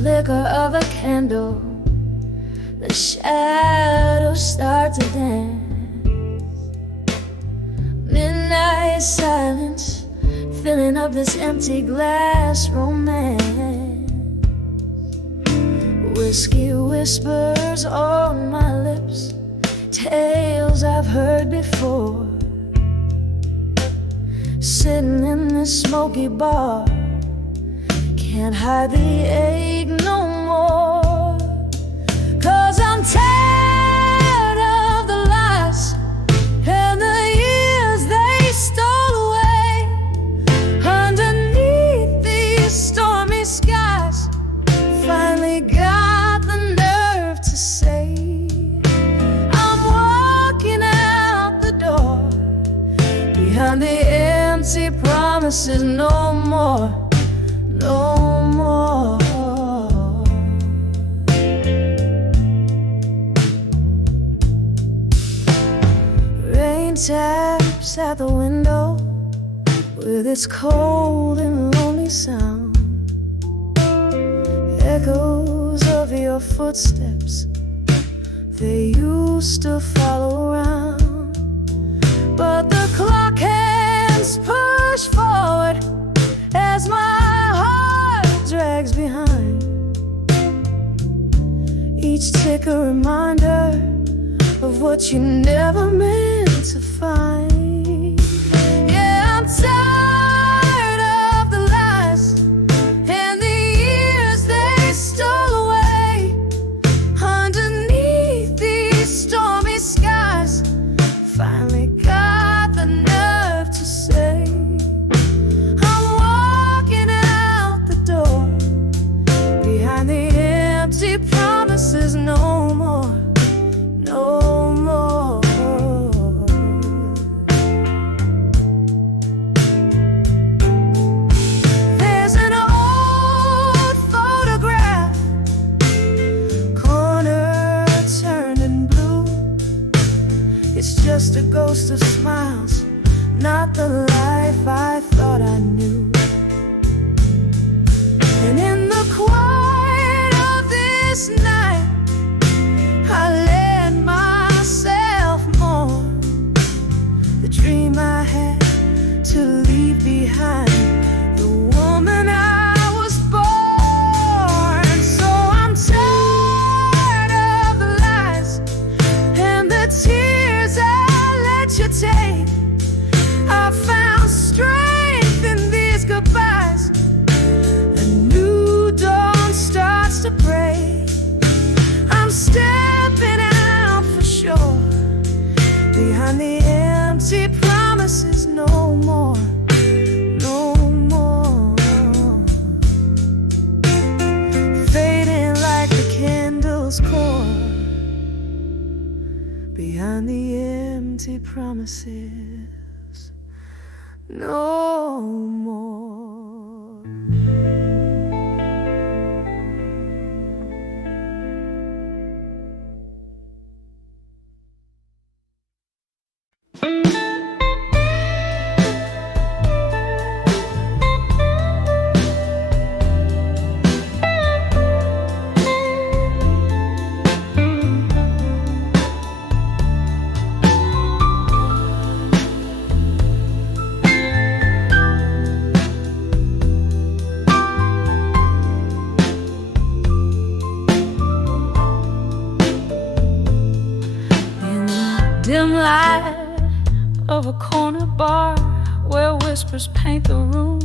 flicker of a candle, the shadows start to dance. Midnight silence, filling up this empty glass romance. Whiskey whispers on my lips, tales I've heard before. Sitting in this smoky bar, can't hide the ache no more. 'Cause I'm tired of the lies and the years they stole away. Underneath these stormy skies, finally got the nerve to say I'm walking out the door. Behind the empty promises, no more, no more. Rain taps at the window with its cold and lonely sound. Echoes of your footsteps, they used to follow around. But the clock hands push forward as my heart drags behind. Each tick a reminder of what you never meant to find. Yeah, I'm tired of the lies and the years they stole away. Underneath these stormy skies, finally got the nerve to say I'm walking out the door. Behind the empty promises, no more, no more. There's an old photograph, corner turned in blue. It's just a ghost of smiles, not the life I thought I knew. And in the quiet of this night, I let myself mourn the dream I had to leave behind, the woman I was born. So I'm tired of the lies and the tears I let you take. I found strength in these goodbyes. A new dawn starts to break. I'm stepping out for sure. Behind the empty promises, no more, no more. Fading like the candle's core. Behind the empty promises, no more. Dim light of a corner bar where whispers paint the room.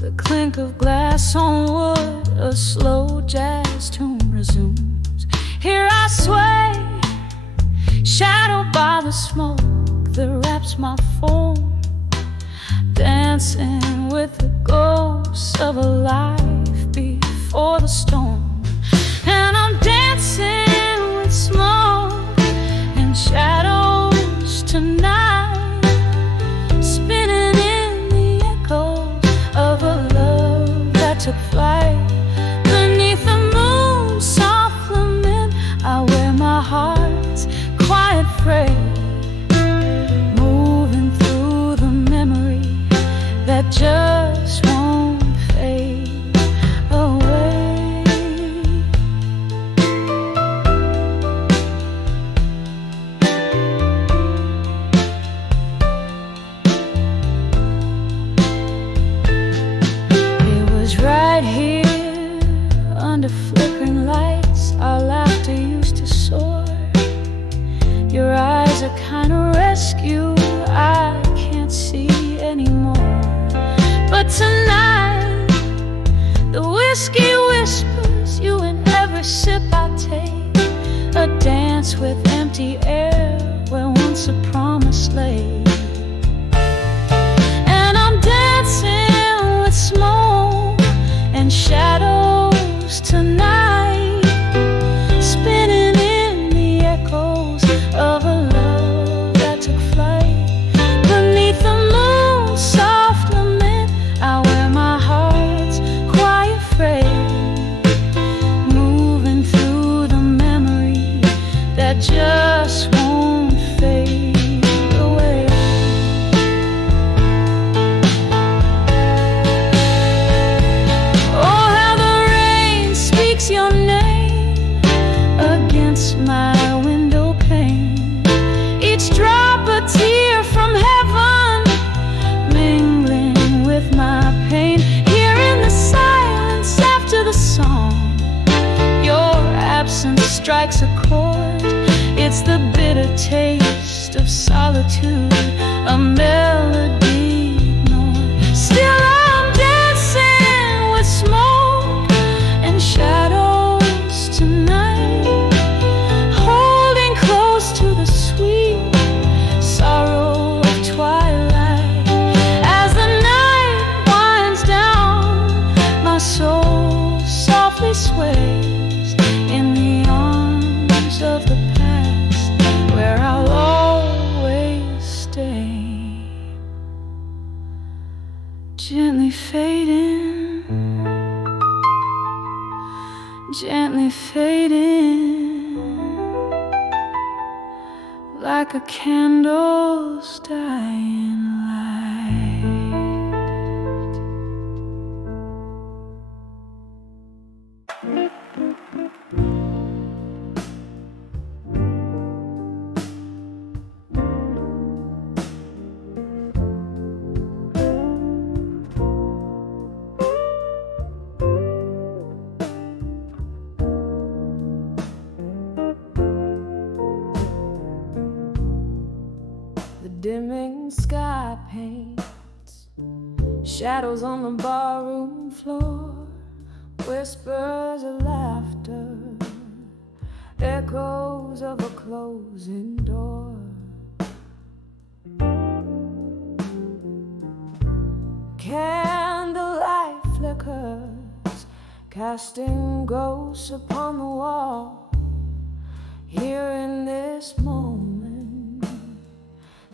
The clink of glass on wood, a slow jazz tune resumes. Here I sway, shadowed by the smoke that wraps my form, dancing with the ghosts of a life before the storm. And I'm dancing with smoke and shadows tonight, spinning in the echoes of a love that took flight. Beneath the moon's soft lament, I wear my heart's quiet freight, moving through the memory that just won't fade away. But tonight, the whiskey whispers you in every sip I take. A dance with empty air where once a promise lay. And I'm dancing with smoke and shadows tonight, spinning in the echoes of a love that took flight. Beneath the moon's soft lament, I wear my heart's quiet freight, moving through the memory that just won't fade away. Oh, how the rain speaks your name against my window pane, each drop a tear from heaven, mingling with my pain. Here in the silence after the song, your absence strikes a chord. It's the bitter taste of solitude, a melody ignored. Still I'm dancing with smoke and shadows tonight, holding close to the sweet sorrow of twilight. As the night winds down, my soul softly sways in the arms of the past, where I'll always stay. Gently fading, gently fading, like a candle's dying light. The dimming sky paints shadows on the barroom floor, whispers of laughter, echoes of a closing door. Candlelight flickers, casting ghosts upon the wall. Here in this moment,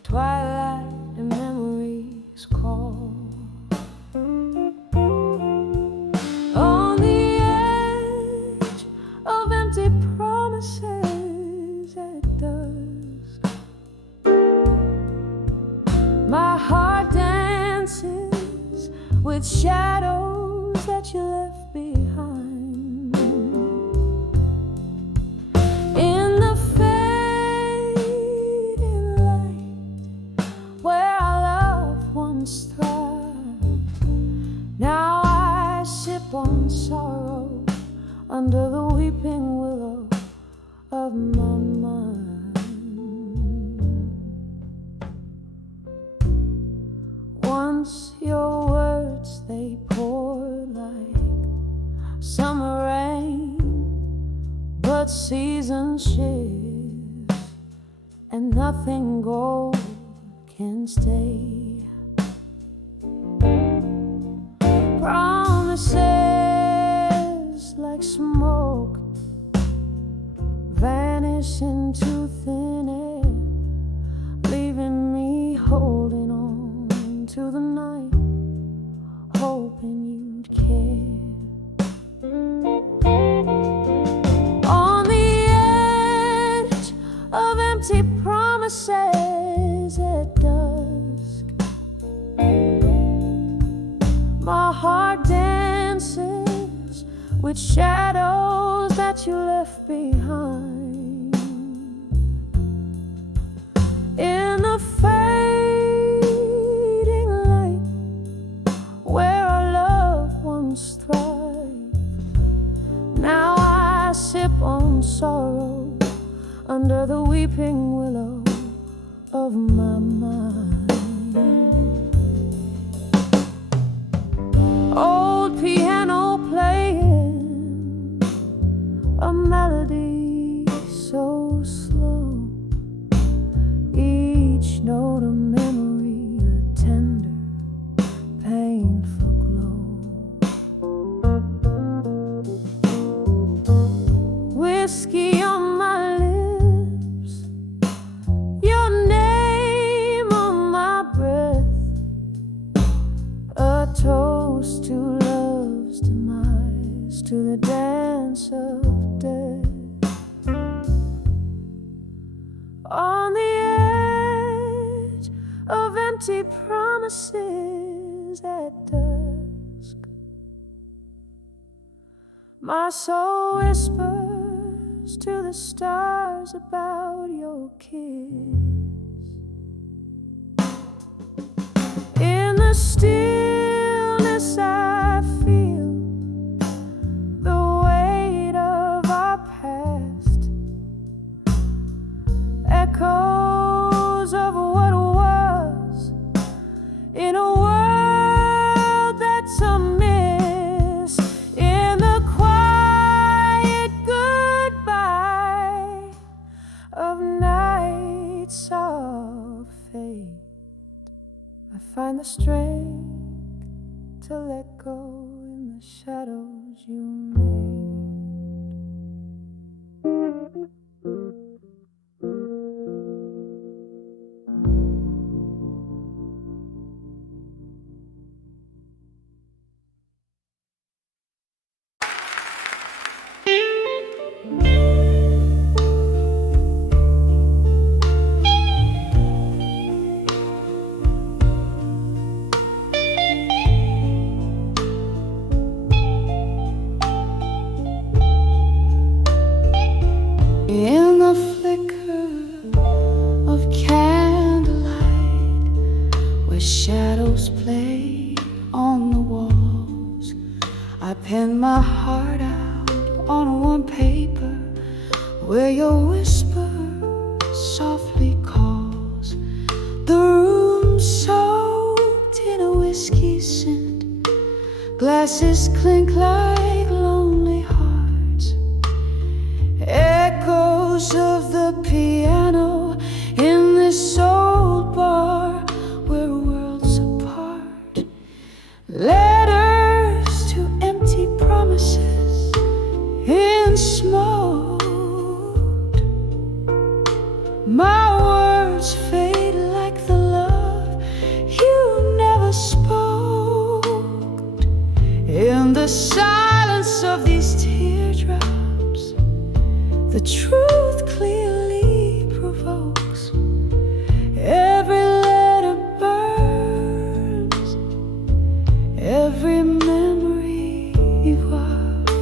twilight and memories call. On the edge of empty promises at dusk, my heart dances with shadows that you left behind. In the fading light where our love once thrived, now I sip on sorrow under the weeping willow of my mind. Once your words, they poured like summer rain, but seasons shift and nothing gold can stay. Promises like smoke vanish into thin air, leaving me holding on to the night, hoping you'd care. On the edge of empty promises at dusk, my heart dances with shadows that you left behind. In the fading light where our love once thrived, now I sip on sorrow under the weeping willow of my mind. a toast to love's demise, to the dance of death. On the edge of empty promises at dusk, my soul whispers to the stars about your kiss. In the stillness I feel the weight of our past, echoes of what was, in a world that's amiss. In the quiet goodbye of nights of fate, I find the strength to let go in the shadows you made. In the flicker of candlelight, where shadows play on the walls, I pen my heart out on warm paper, where your whisper softly calls. The room soaked in a whiskey scent, glasses clink like lonely hearts, echoes of the piano in this old bar where worlds apart. Letters to empty promises in smoke. My words fade like the love you never spoke. In the silence of these teardrops, the truth clearly provokes. Every letter burns, every memory evolves.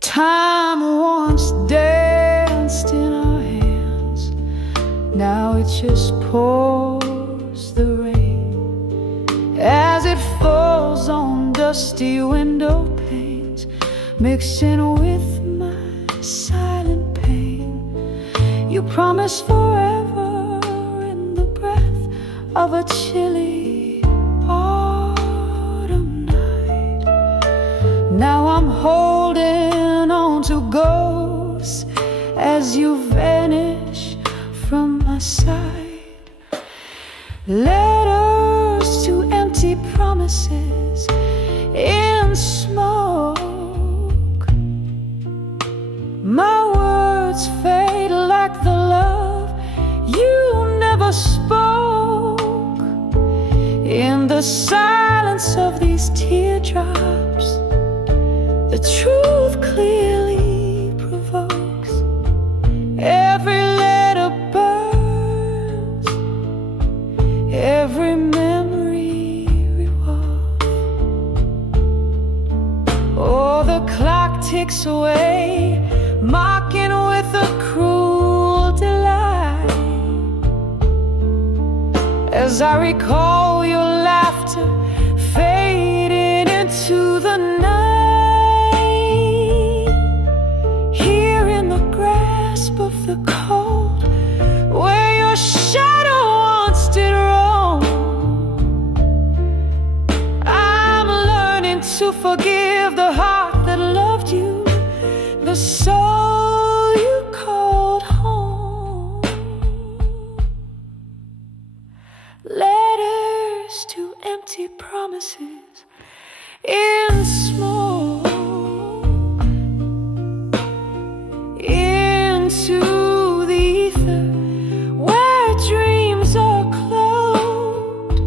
Time once danced in our hands, now it just pours the rain as it falls on dusty window panes, mixing with silent pain. You promised forever in the breath of a chilly autumn night. Now I'm holding on to ghosts as you vanish from my side. Letters to empty promises in smoke. My words fade like the love you never spoke. In the silence of these teardrops, the truth clearly provokes. Every letter burns, every memory revolves. Oh, the clock ticks away, mocking with a cruel delight, as I recall your laughter fading into the night. Here in the grasp of the cold, where your shadow once did roam, I'm learning to forgive the heart that loved you, the soul you called home. Letters to empty promises in smoke. Into the ether where dreams are cloaked,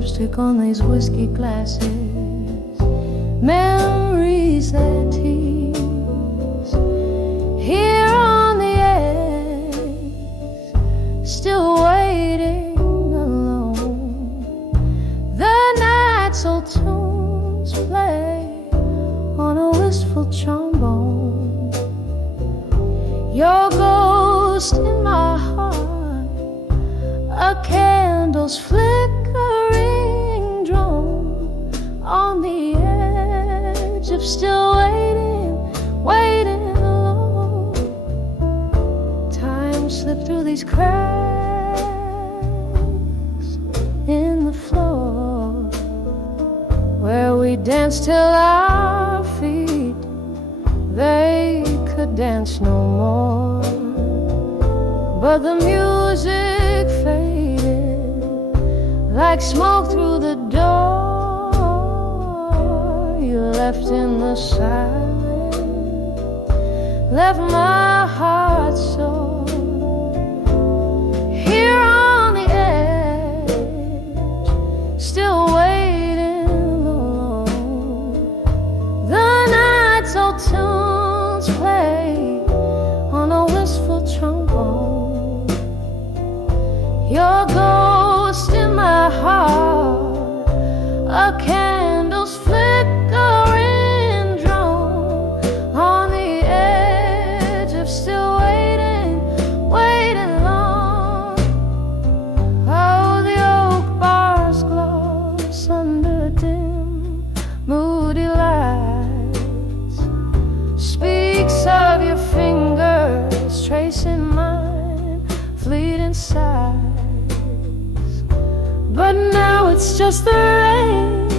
lipstick on these whiskey glasses, memories that tease. Here on the edge, still waiting alone. The night's old tunes play on a wistful trombone. Your ghost in my heart, a candle's flickering drone on the edge of still waiting, waiting alone. Time slipped through these cracks in the floor where we danced till our feet they could dance no more. But the music faded like smoke through the door. You left in the silence, left my heart sore. Here on the edge, still waiting alone. The night's old tunes play on a wistful trombone. Your ghost in my heart, a candle's flickering drone on the edge of still waiting, waiting long. Oh, the oak bars gloss under dim, moody lights speaks of your fingers tracing mine, fleeting sighs. But now it's just the rain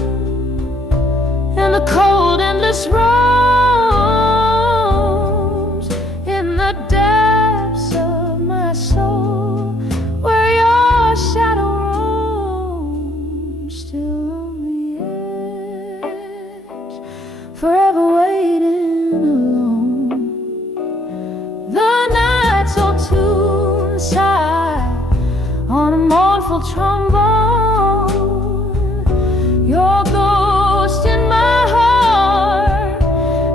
and the cold endless roams in the depths of my soul, where your shadow roams, still on the edge, forever waiting alone. The night's old tune sigh on a mournful trombone. Your ghost in my heart,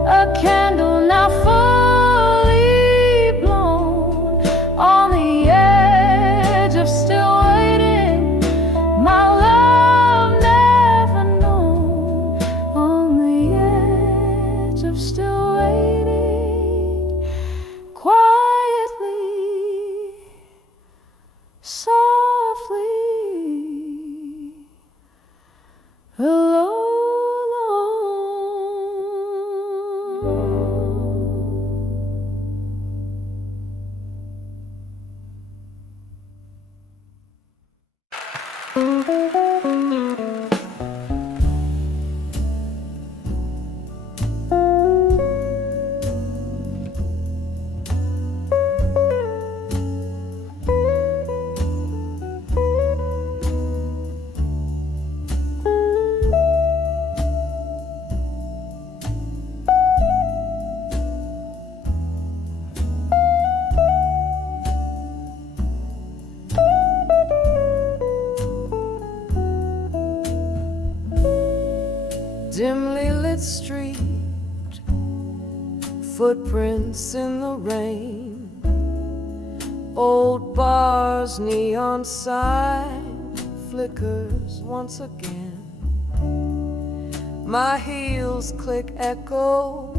a candle now fully blown on the edge of still waiting, my love never known. On the edge of still waiting, quietly, softly, alone. Dimly lit street, footprints in the rain, old bars, neon sign flickers once again. My heels click echoes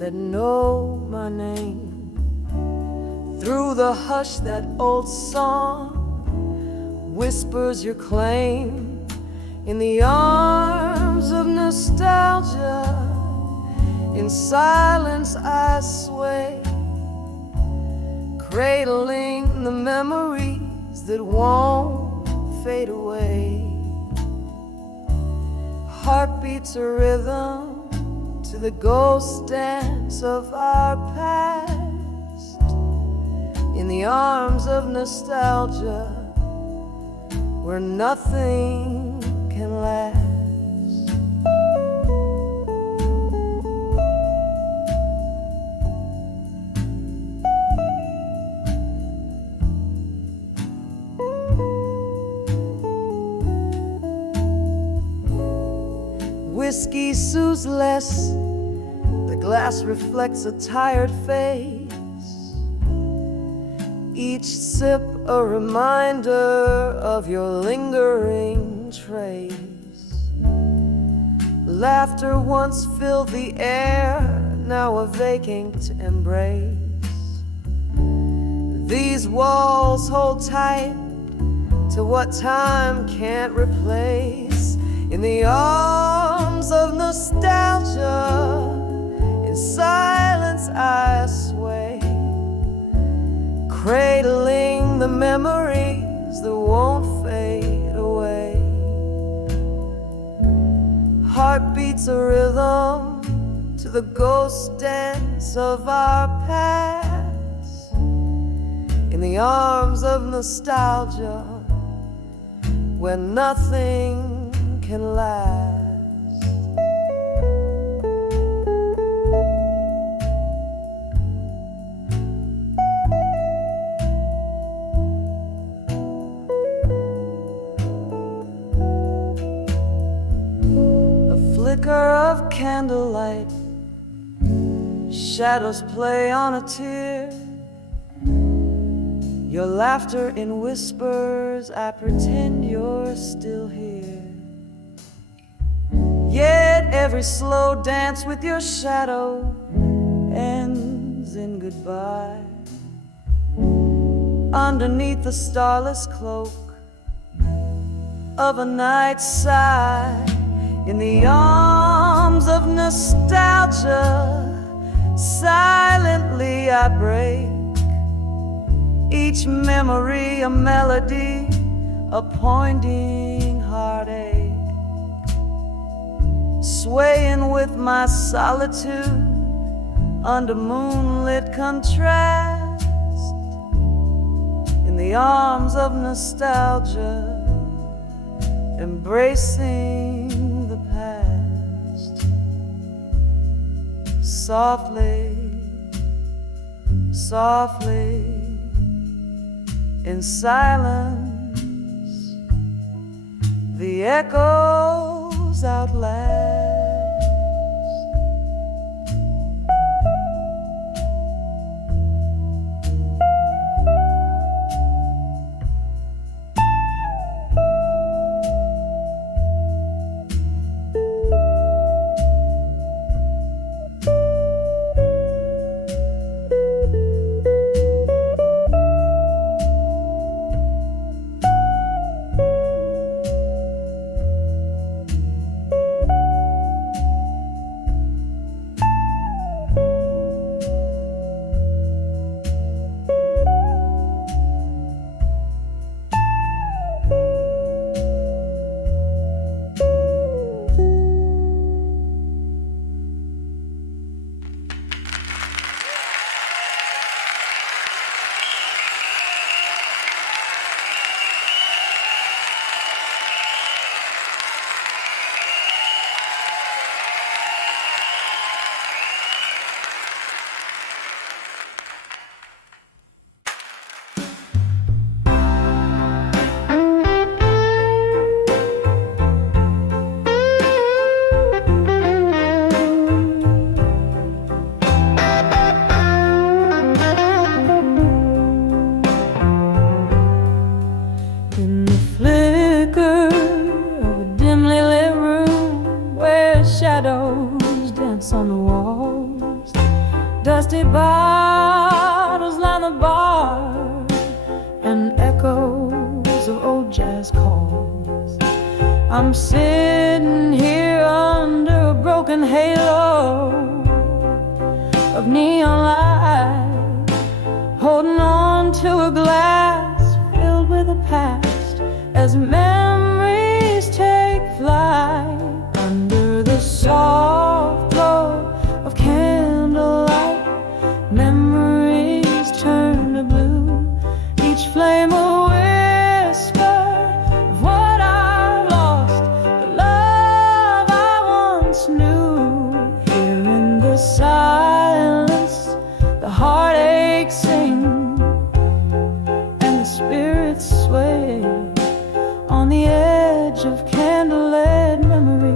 that know my name. Through the hush, that old song whispers your claim. In the arms of nostalgia, in silence I sway, cradling the memories that won't fade away. Heartbeats a rhythm to the ghost dance of our past. In the arms of nostalgia, where nothing can last. whiskey soothes less, the glass reflects a tired face. Each sip a reminder of your lingering trace. Laughter once filled the air, now a vacant embrace. These walls hold tight to what time can't replace. In the arms of nostalgia, in silence I sway, cradling the memories that won't fade away. Heart beats a rhythm to the ghost dance of our past. In the arms of nostalgia, where nothing can last. Flicker of candlelight, shadows play on a tear. Your laughter in whispers, I pretend you're still here. Yet every slow dance with your shadow ends in goodbye. Underneath the starless cloak of a night sigh, in the arms of nostalgia, silently I break. Each memory a melody, a pointing heartache. Swaying with my solitude under moonlit contrast. In the arms of nostalgia, embracing the past. Softly, softly, in silence, the echoes outlast. Shadows dance on the walls, dusty bottles line the bar, and echoes of old jazz calls. I'm sitting here under a broken halo of neon light, holding on to a glass filled with the past as memories take flight. Under the soft glow of candlelight, memories turn to blue, each flame a whisper of what I lost, the love I once knew. Here in the silence, the heartache sing, and the spirits sway on the edge of candlelit memories.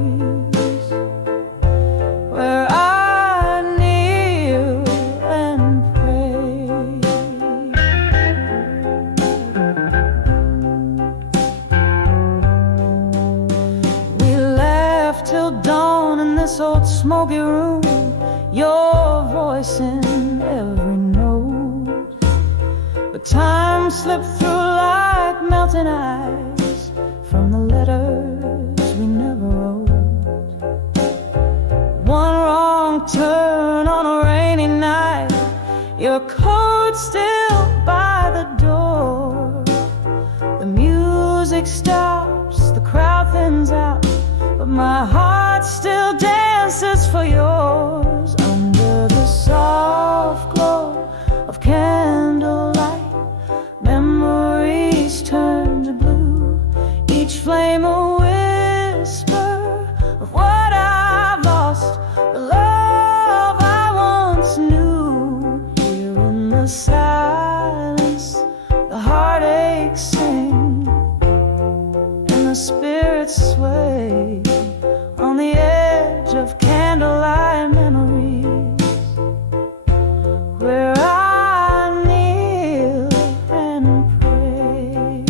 smoky room, your voice in every note. But time slipped through like melting ice from the letters we never wrote. One wrong turn on a rainy night, your coat still by the door. The music stops, the crowd thins out, but my heart still dances for yours. Under the soft glow of candlelight, memories turn to blue, each flame a whisper of what I've lost, the love I once knew. Here in the silence, the heartaches sing and the spirits sway on the edge of candlelight memories, where I kneel and pray.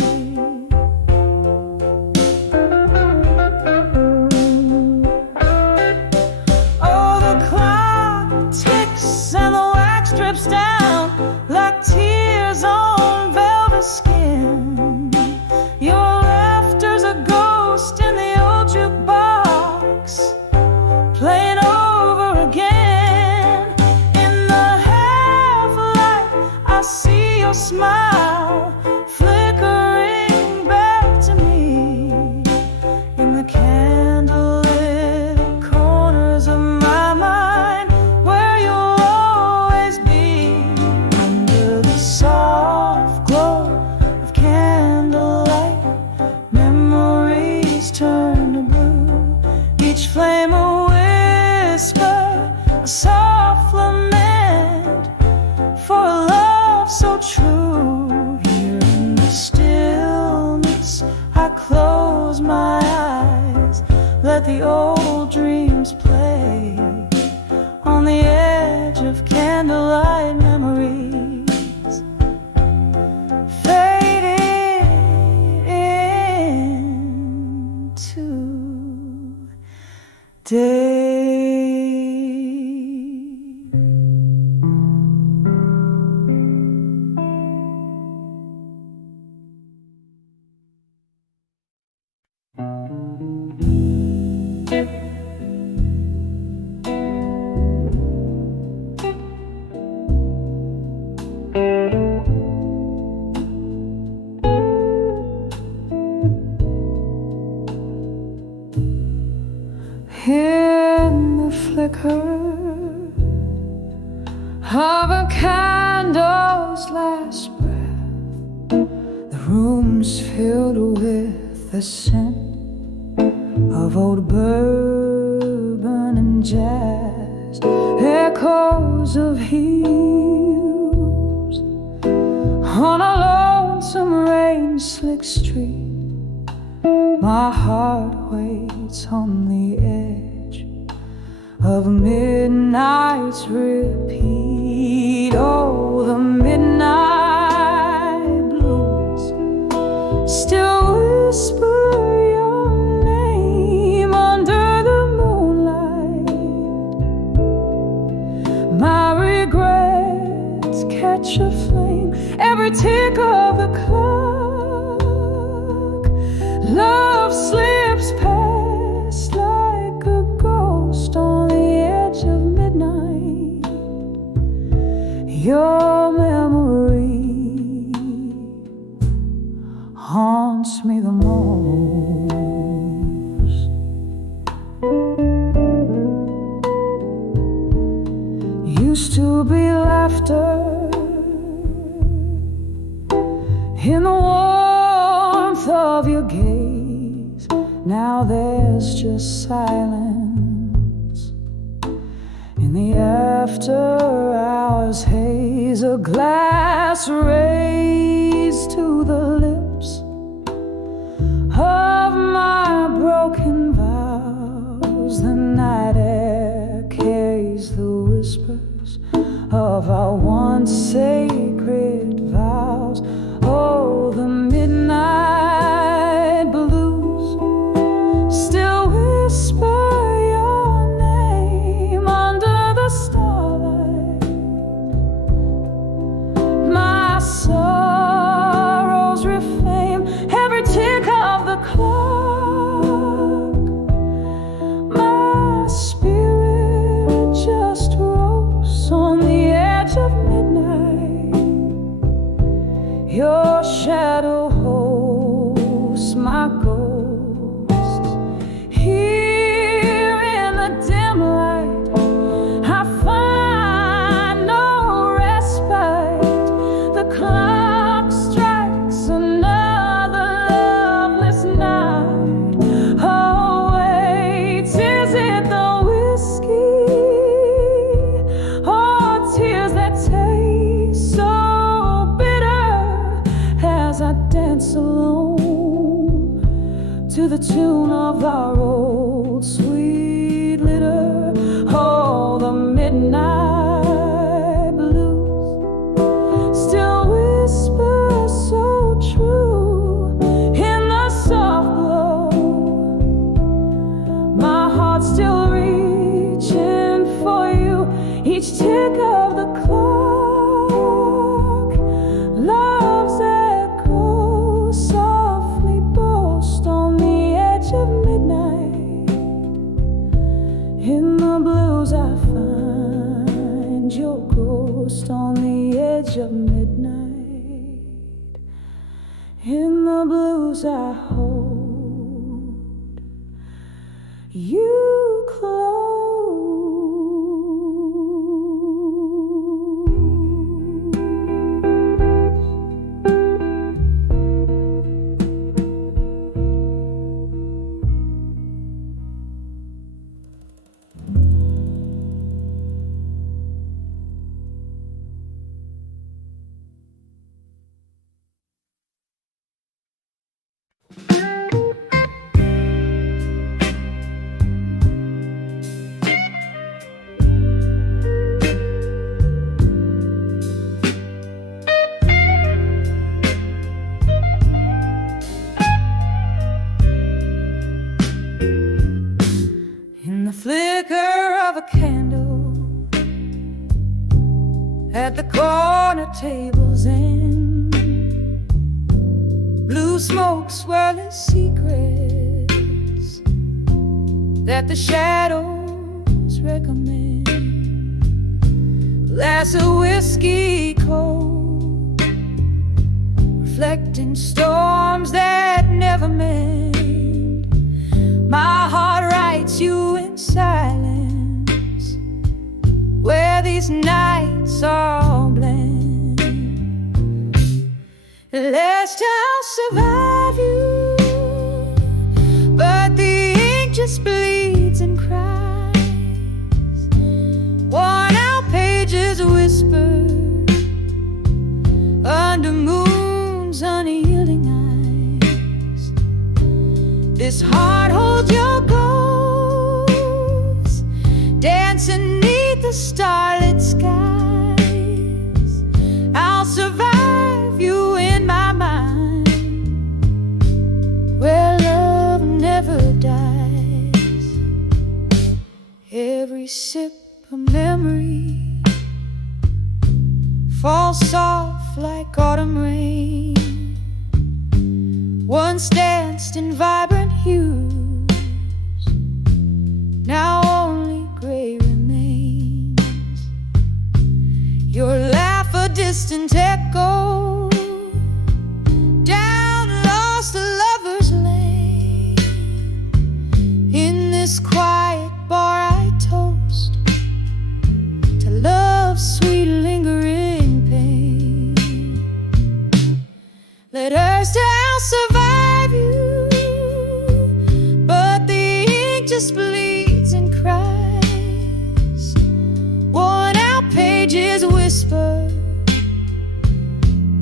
Oh, the clock ticks and the wax drips down like tears on velvet skin. Your laughter's a ghost in the old jukebox, playing over again. In the half-light, I see your smile flickering back to me. In the candlelit corners of my mind, where you'll always be. Under the soft glow of candlelight, memories turn to blue, each flame a whisper, a soft lament for a love so true. Here in the stillness, I close my eyes, let the old dreams play on the edge of candlelight memories, fading into day. In the flicker of a candle's last breath, the room's filled with the scent of old bourbon and jazz, echoes of heels on a lonesome rain-slick street. My heart waits on the edge of midnight's repeat. Oh, the midnight blues still whisper your name under the moonlight. My regrets catch a flame, every tick of the clock. Love slips past like a ghost on the edge of midnight. Your memory haunts me the most. Used to be laughter in the warmth of your gaze. Now there's just silence in the after hours haze. A glass raised to the lips of my broken vows. The night air carries the whispers of our once sacred vows. Oh, the midnight blues still whisper your name Your shadow hosts my ghost. Here in the dim light, I find no respite. The clock strikes another loveless night. Oh wait, is it the whiskey or tears that taste so as I dance alone to the tune of our old sweet litter? Oh, the midnight blues still whisper so true in the soft glow. My heart's still reaching for you, each tick of the clock. Love's softly boast on the edge of midnight. In the blues I find your ghost on the edge of midnight. In the blues I hold you close. At the corner table's end, blue smoke swirling secrets that the shadows recommend. Glass of whiskey cold, reflecting storms that never mend. My heart writes you in silence, where these nights all blend. Lest I'll survive you, but the ink just bleeds and cries. Worn out pages whisper under moon's unyielding eyes. This heart holds your ghost, dancing neath the starlit skies. I'll survive you in my mind, where love never dies. Every sip a memory falls soft like autumn rain. Once danced in vibrant hues, now only gray remains. Your laugh a distant echo down lost a lover's lane. In this quiet bar I toast to love's sweet lingering pain. Let Earth I'll survive you, but the ink just bleeds and cries. Worn out pages whisper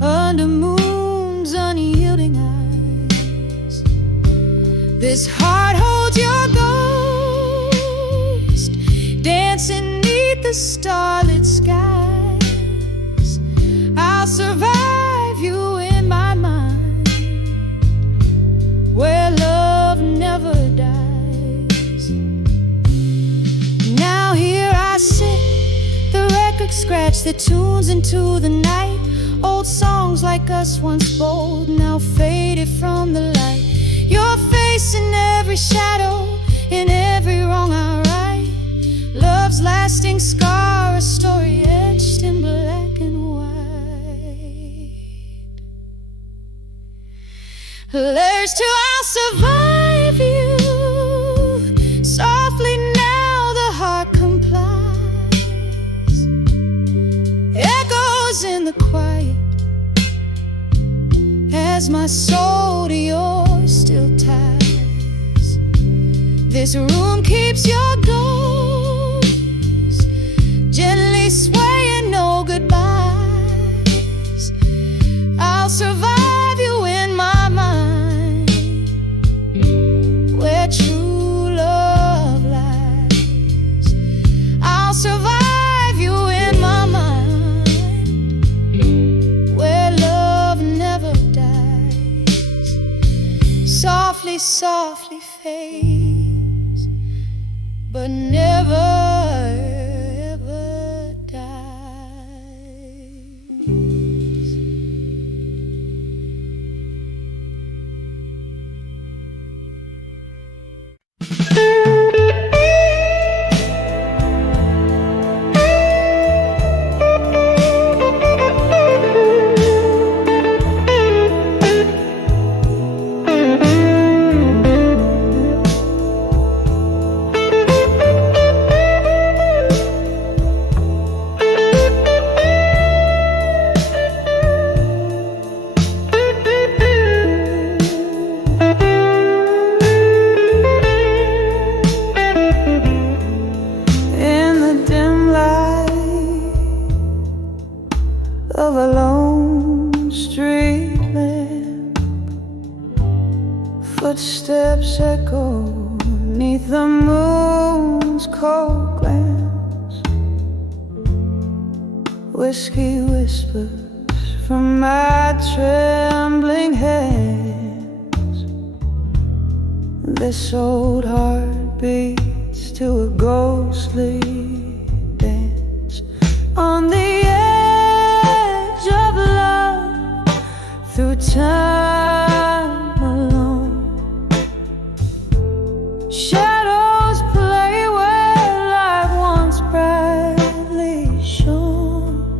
under moon's unyielding eyes. This heart holds your ghost, dancing neath the starlit skies. I'll survive you in my mind, where love never dies. Now here I sit, the record scratch that tunes into the night. Old songs like us once bold, now faded from the light. Your face in every shadow, in every wrong I write. Love's lasting scar, a story etched in black and white. Letters to I'll survive you. Softly now the heart complies. Echoes in the quiet as my soul to yours still ties. This room keeps your ghost gently swaying, no goodbyes. I'll survive you in my mind, where true love lies. I'll survive you in my mind, where love never dies. Softly, softly fades, but never ever dies. Of a lone street lamp, footsteps echo neath the moon's cold glance. Whiskey whispers from my trembling hands. This old heart beats to a ghostly dance on the of love through time alone. Shadows play where light once brightly shone.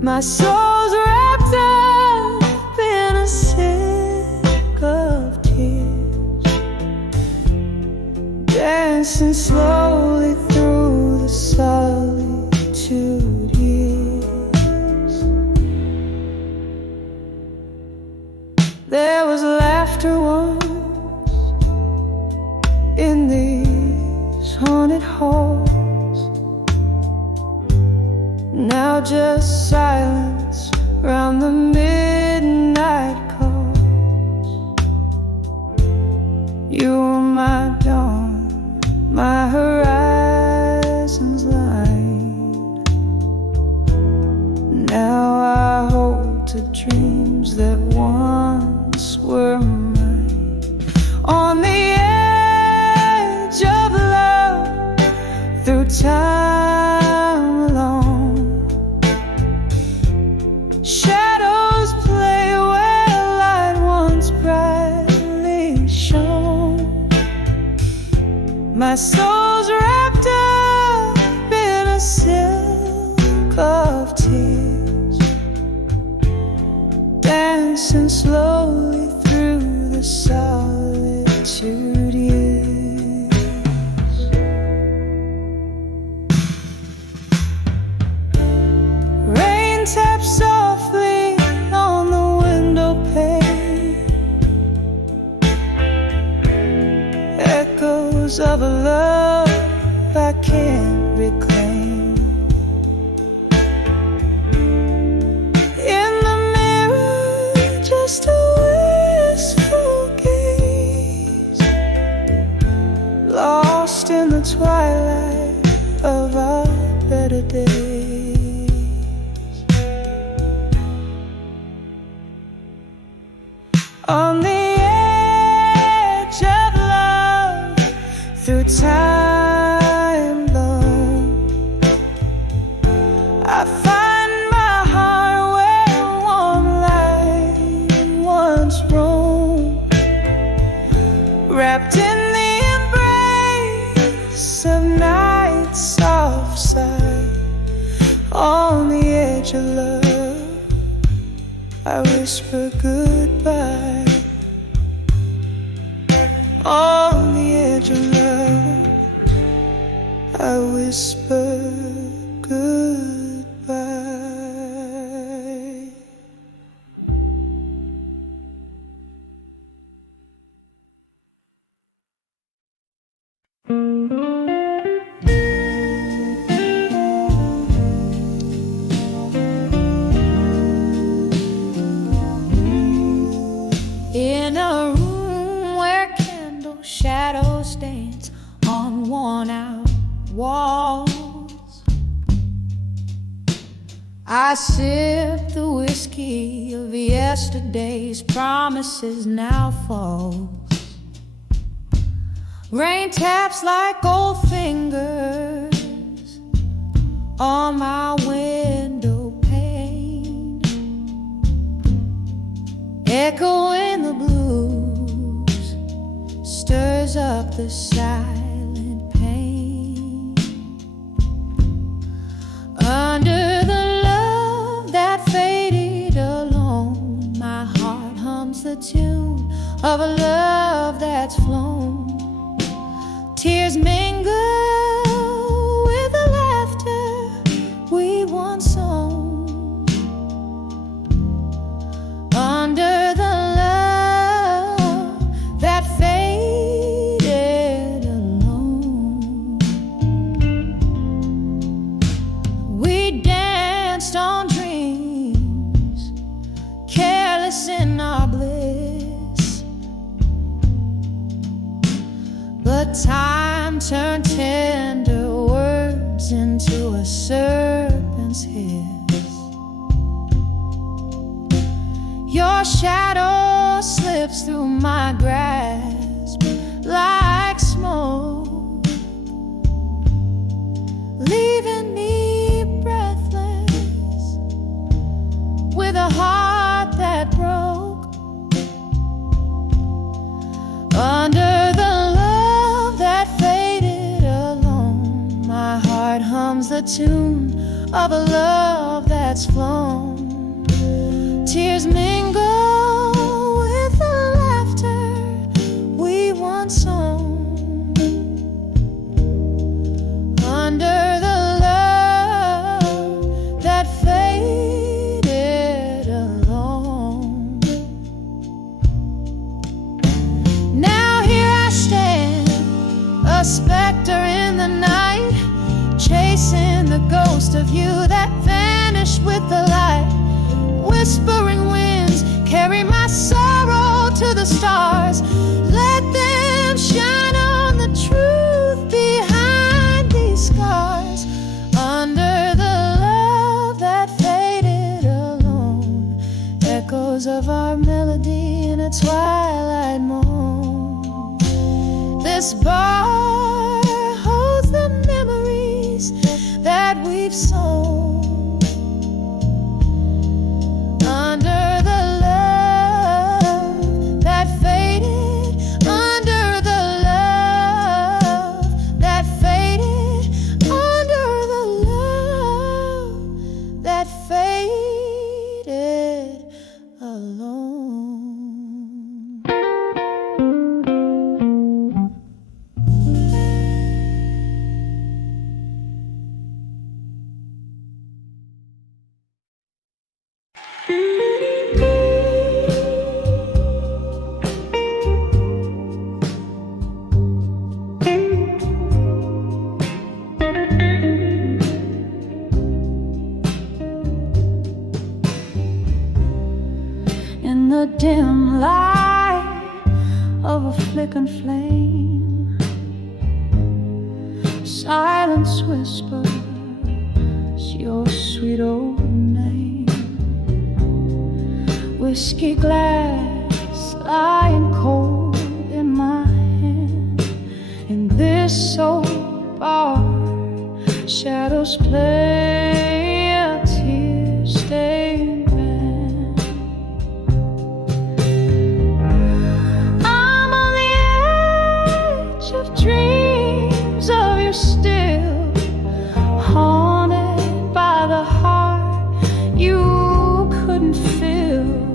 My soul's wrapped up in a silk of tears, dancing slowly through the solitude. There was laughter once in these haunted halls. Now just silence round the midnight calls. You were my dawn, my horizon's line. Now I hold to dreams that once were mine. On the edge of love through time alone. Shadows play where light once brightly shone. My soul's wrapped up in a silk of tears, dancing slowly through the solitude years. Rain taps softly on the window pane, echoes of a love I can't reclaim. Just a wistful gaze, lost in the twilight of our better days. On the edge of love through time long, I find my heart where warm light once roamed, wrapped in the embrace of night's soft sigh. On the edge of love I whisper goodbye on the edge of love. I whisper goodbye. In a room where candle shadows dance on worn-out walls, I sip the whiskey of yesterday's promises now falls. Rain taps like gold fingers on my window pane, echoing the blues, stirs up the silent pain. Under the love that faded alone, my heart hums the tune of a love that's flown. Tears mingle with the laughter we once sown. Under the love that faded alone, we danced on dreams, careless in our bliss. But time turned tender words into a serpent's hiss. Your shadow slips through my grasp like smoke, leaving me breathless with a heart that broke. Under the love that faded alone, my heart hums the tune of a love that's flown. Tears mingle with the laughter we once sown. Under the love that faded alone. Now here I stand, a specter in the night, chasing the ghost of you that vanished with the light. Whispering winds carry my sorrow to the stars. Let them shine on the truth behind these scars. Under the love that faded alone, echoes of our melody in a twilight moan. This bar holds the memories that we've sown. Under the love that faded, under the love that faded, under the love that faded alone. In the dim light of a flickering flame, silence whispers your sweet old name. Whiskey glass lying cold in my hand. In this old bar, shadows play a tear-stained band. I'm on the edge of dreams of you still, haunted by the heart you couldn't fill.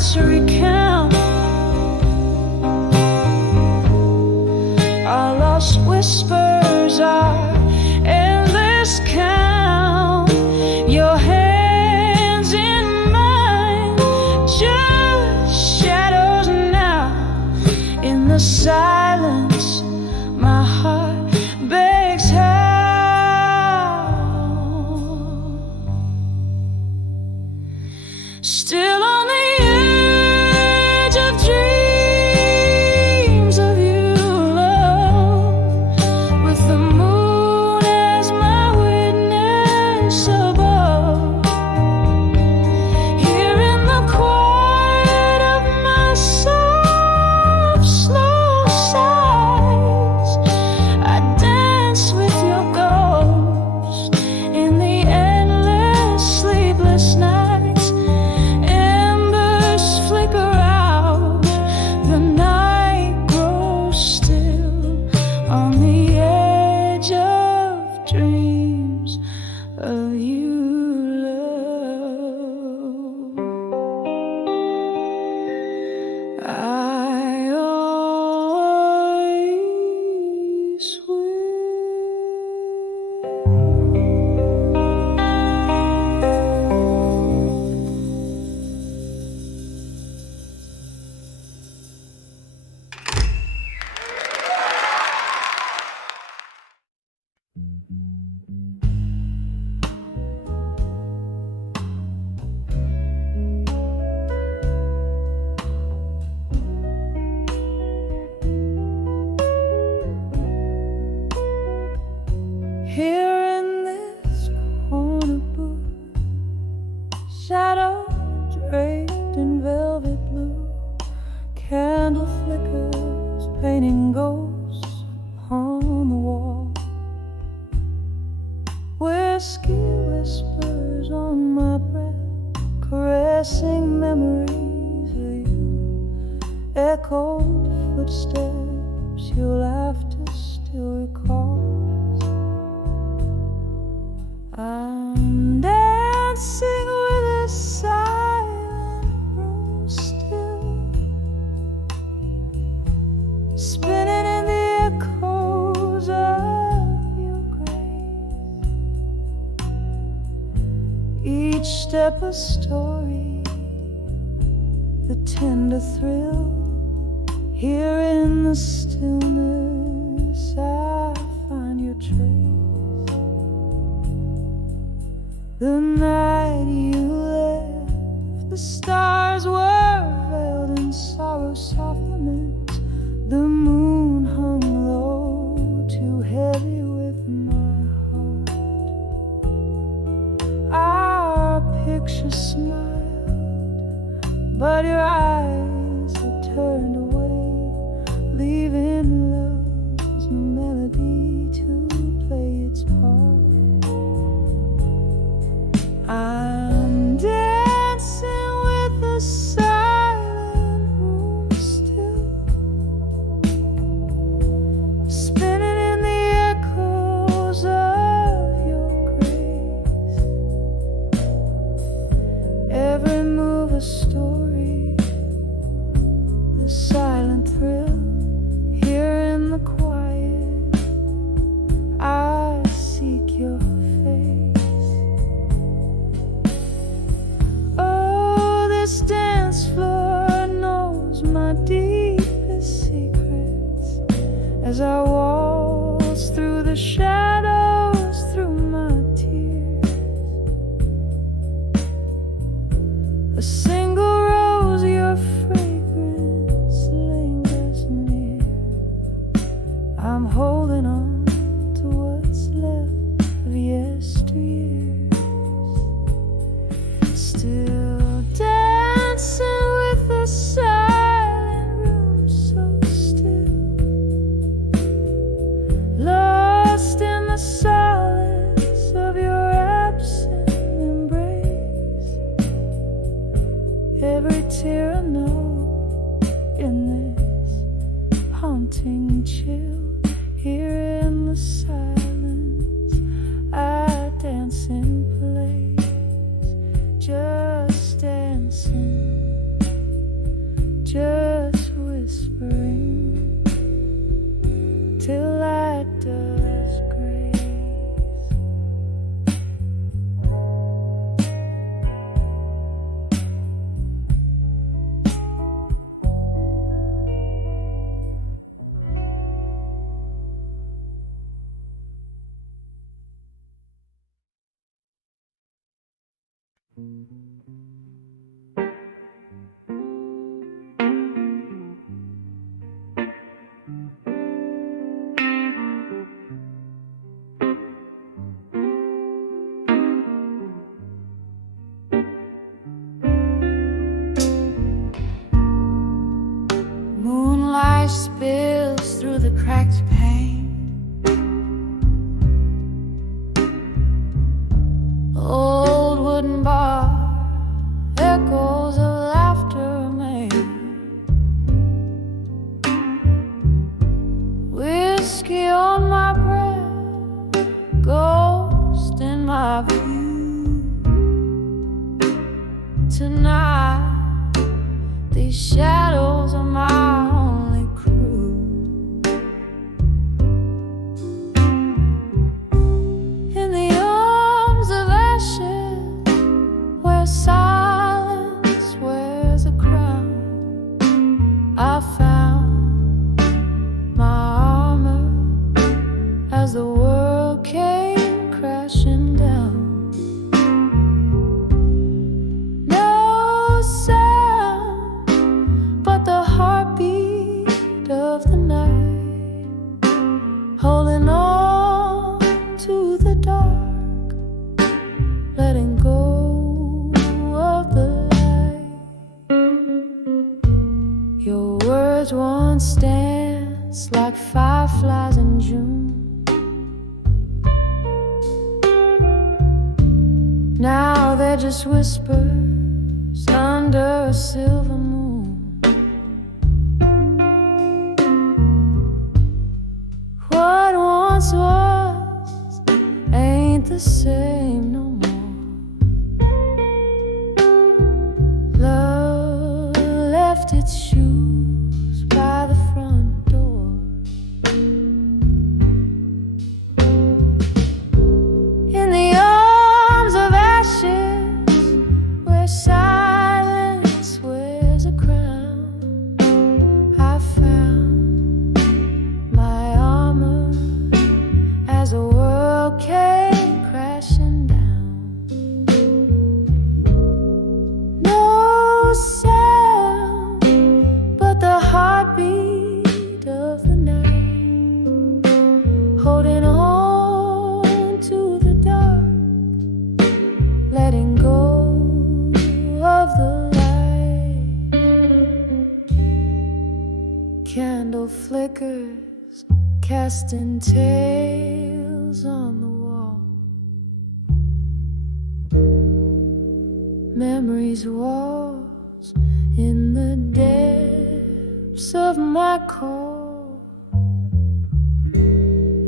nights recount our lost whispers, our endless count. Your hands in mine, just shadows now. In the silence, my heart begs how. Still on the edge of dreams of you, love, with the moon as my witness above. Here in the quiet of my soft, slow sighs, I dance with your ghost in the endless sleepless nights. Embers flicker out, the night grows still on the edge of dreams of you, love. I always will. Here in this corner booth, shadow draped in velvet blue, candle flickers painting ghosts upon the wall. Whiskey whispers on my breath, caressing memories of you. Echoed footsteps your laughter still recalls. I'm dancing with a silent room still, spinning in the echoes of your grace. Each step a story, the tender thrill. Here in the stillness I find your trace. The night you left, the stars were veiled in sorrow's soft lament. The moon hung low, too heavy with my heart. Our picture smiled, but your eyes had turned away, leaving love's melody to play its part. I'm dancing with the silent room still, spinning in the echoes of your grace. Every move a story, the silent thrill. Here in the quiet, I seek your face. This dance floor knows my deepest secrets as I waltz through the shadows, through my tears. A single rose, your fragrance lingers near. I'm holding on to what's left of yesteryears. Still dancing with the silent room so still, lost in the solace of your absent embrace. Every tear I know in this haunting chill. Here in the silence I dance in place, just dancing just whispering till that does grace. Moonlight spills through the cracked pane. Old wooden bar, echoes of laughter remain. Whiskey on my breath, ghost in my view. Tonight, these shadows are my only crew. In the arms of ashes, where silence wears a crown, I found my armor as the world came crashing down. No sound but the heartbeat of the night, holding on to the dark, letting go of the light. Your words once danced like fireflies in June. Now they're just whispers under a silver moon. What once was ain't the same no more. Love left its shoes by the front door. In the arms of ashes, where silence wears a crown, I found my armor as the world came crashing down. No sound but the heartbeat of the night, holding on to the dark, letting go of the light. Candle flickers, casting tales on the wall. Memories walls in the depths of my core.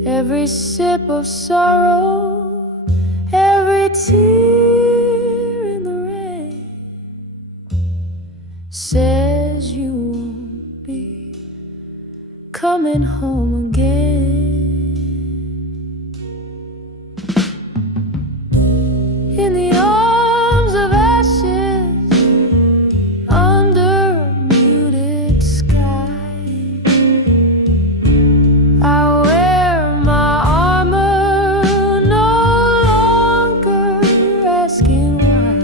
Every sip of sorrow, every tear in the rain says you won't be coming home again. In the arms of ashes, under a muted sky, I wear my armor, no longer asking why.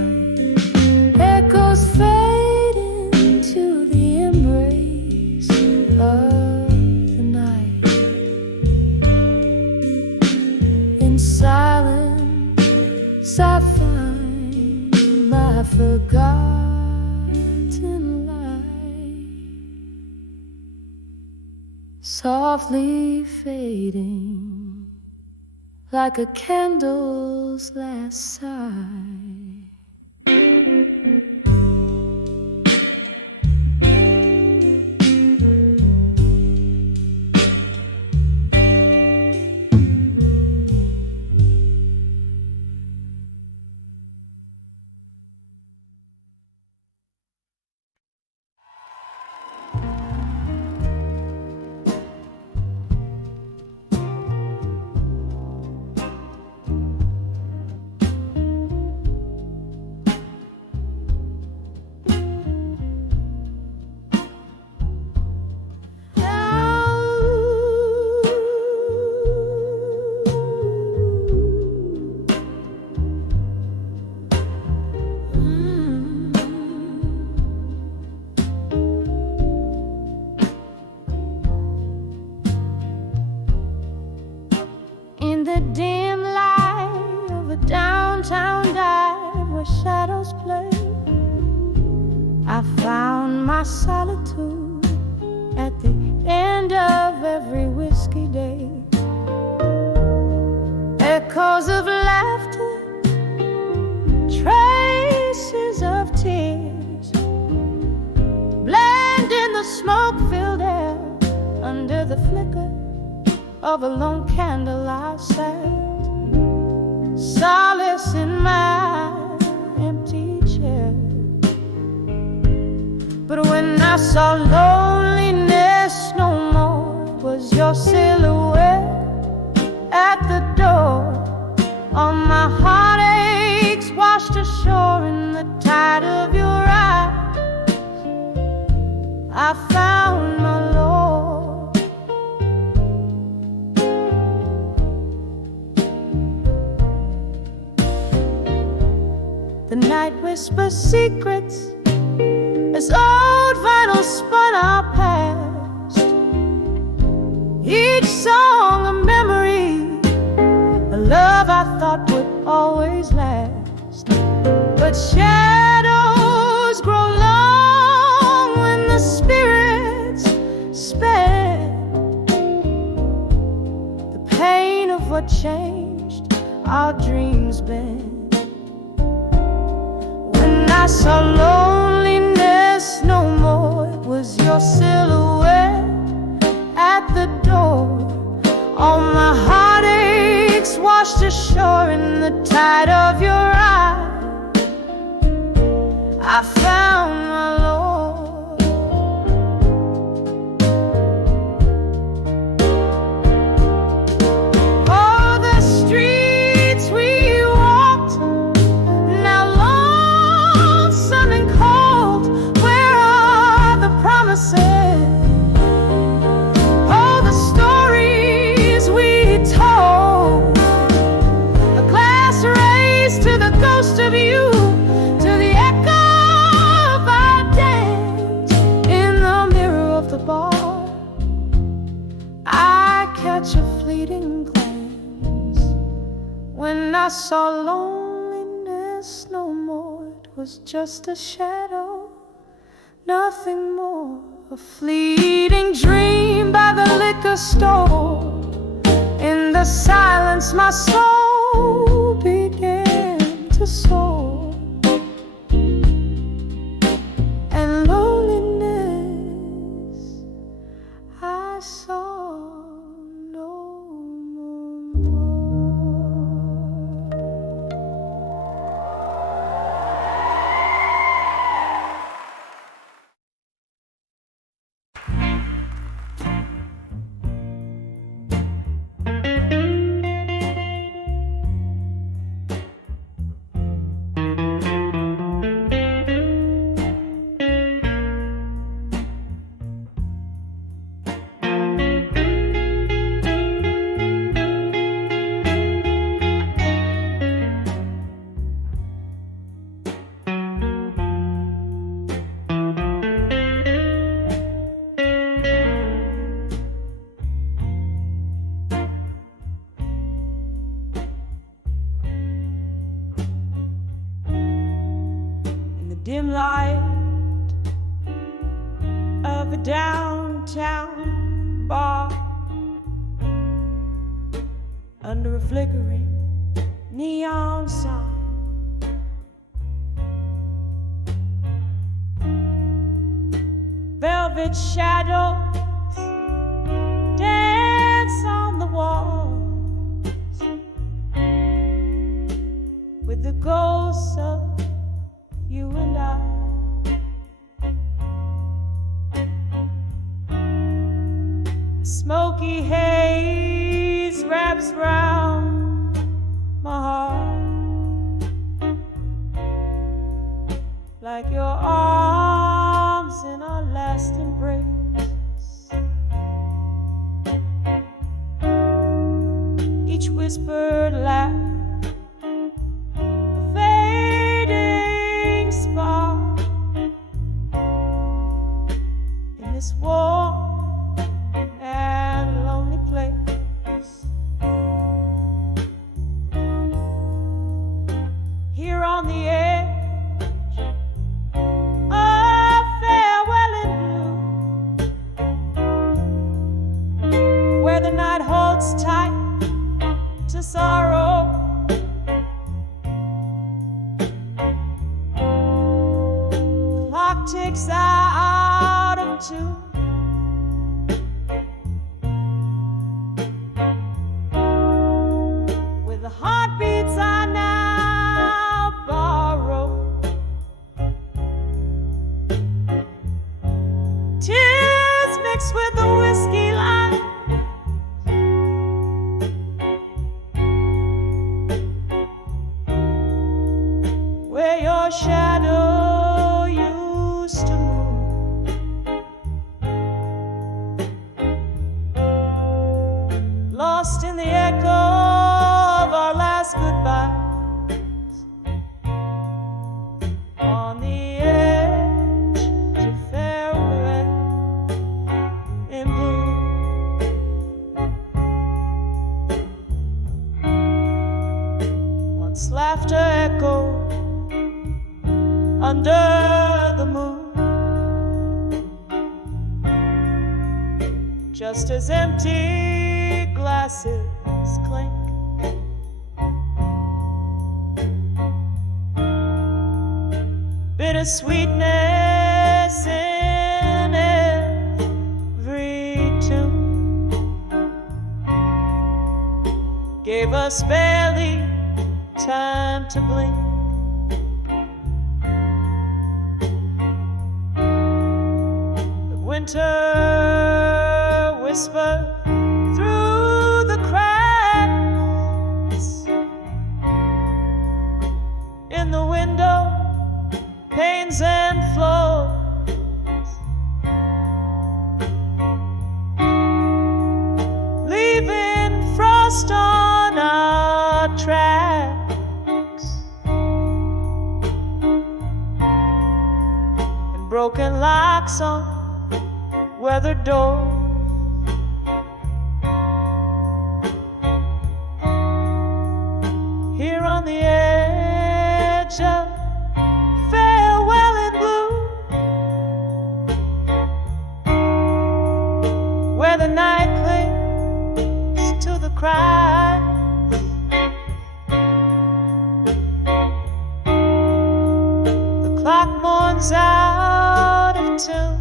Echoes fade into the embrace of the night. In silence, I find my forgotten light, softly fading like a candle's last sigh. found my solitude at the end of every whiskey day. Echoes of laughter, traces of tears, blend in the smoke-filled air. Under the flicker of a lone candle I sat, solace in my empty chair. But when I saw loneliness no more, was your silhouette at the door. All my heartaches washed ashore in the tide of your eyes. I found my Lord. The night whispers secrets as old vinyl spun our past. Each song a memory, a love I thought would always last. But shadows grow long when the spirits sped. The pain of what changed our dreams bend. When I saw loneliness no more, it was your silhouette at the door. All my heartaches washed ashore in the tide of your eyes. I found my Lord. Oh, the streets we walked, now lonesome and cold. Where are the promises? Oh, the stories we told. A glass raised to the ghost of you, to the echo of our dance. In the mirror of the bar, I catch a fleeting glance. When I saw loneliness no more, it was just a shadow, nothing more. A fleeting dream by the liquor store. In the silence my soul began to soar. And loneliness I saw no more. Dim light of a downtown bar, under a flickering neon sign, velvet shadows dance on the walls with the ghosts of you and I. Smoky haze wraps round my heart, like your arms in our last embrace. Each whispered laugh, this warm and lonely place. Here on the edge of too. With the heartbeats I now borrow, tears mixed with the whiskey line, where your shadow used to move, lost in the echo of our last goodbyes, on the edge of farewell in blue. Once laughter echoed under the moon, just as empty glasses clink. Bittersweetness in every tune gave us barely time to blink. Winter whispered through the cracks in the window panes and floors, leaving frost on our tracks and broken locks on weathered doors. Here on the edge of farewell in blue, where the night clings to the cry, the clock mourns out of tune.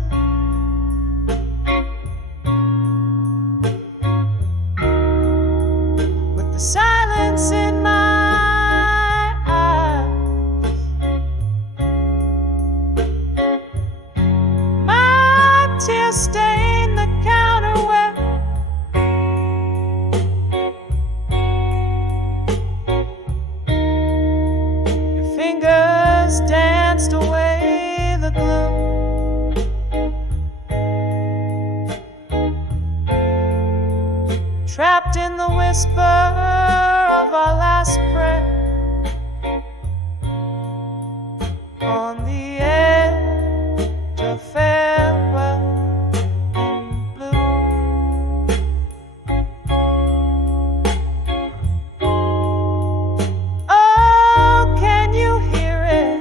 Silence in my eyes, my tears stain the counter where your fingers danced away the gloom. Trapped in the whisper of our last prayer, on the edge of farewell in blue. Oh, can you hear it?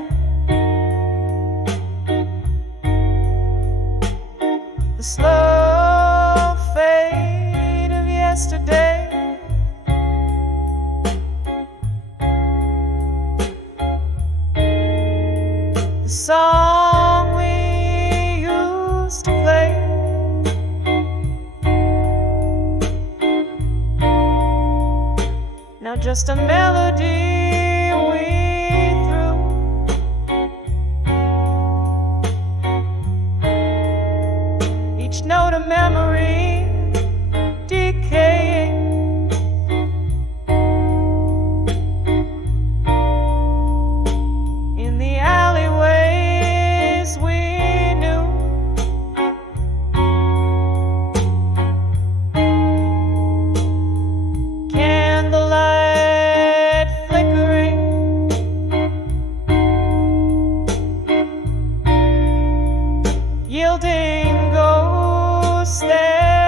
The slow fade of yesterday. The song we used to play, now just a melody we threw. Each note a memory decaying, in the alleyways we knew. Candlelight flickering, yielding ghosts there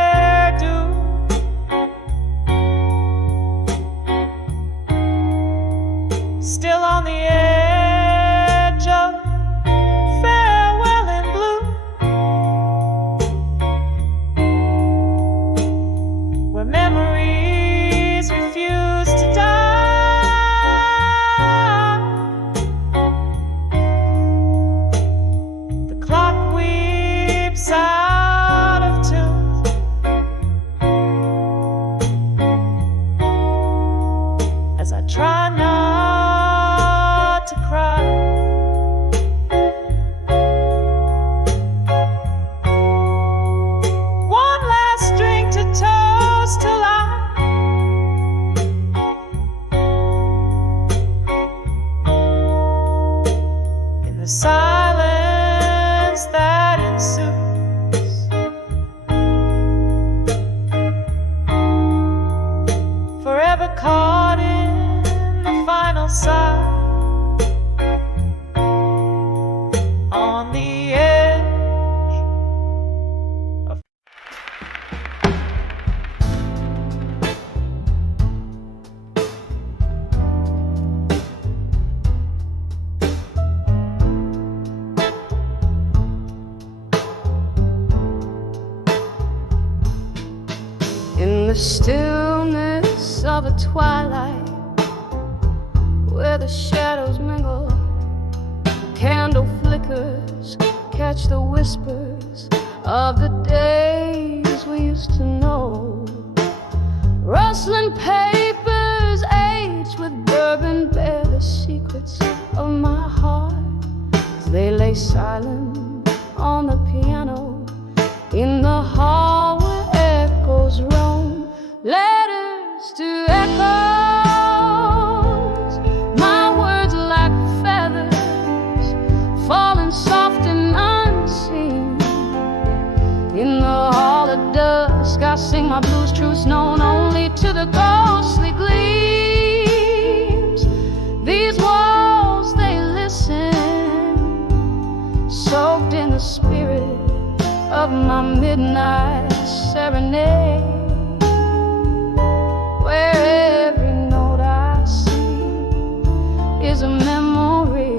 the stillness of a twilight, where the shadows mingle, candle flickers catch the whispers of the days we used to know. Rustling papers age with bourbon bear the secrets of my heart as they lay silent on the piano in the hall where echoes roam. Letters to echoes, my words like feathers falling soft and unseen. In the hall of dusk I sing my blues, truths known only to the ghostly gleams. These walls, they listen, soaked in the spirit of my midnight serenade, where every note I sing is a memory,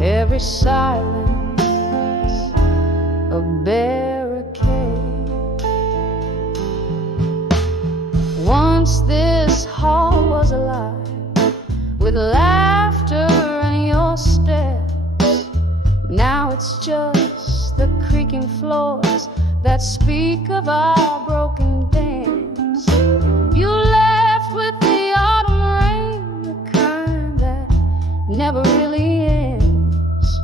every silence a barricade. Once this hall was alive with laughter and your steps. Now it's just the creaking floors that speak of our broken dance. You left with the autumn rain, the kind that never really ends,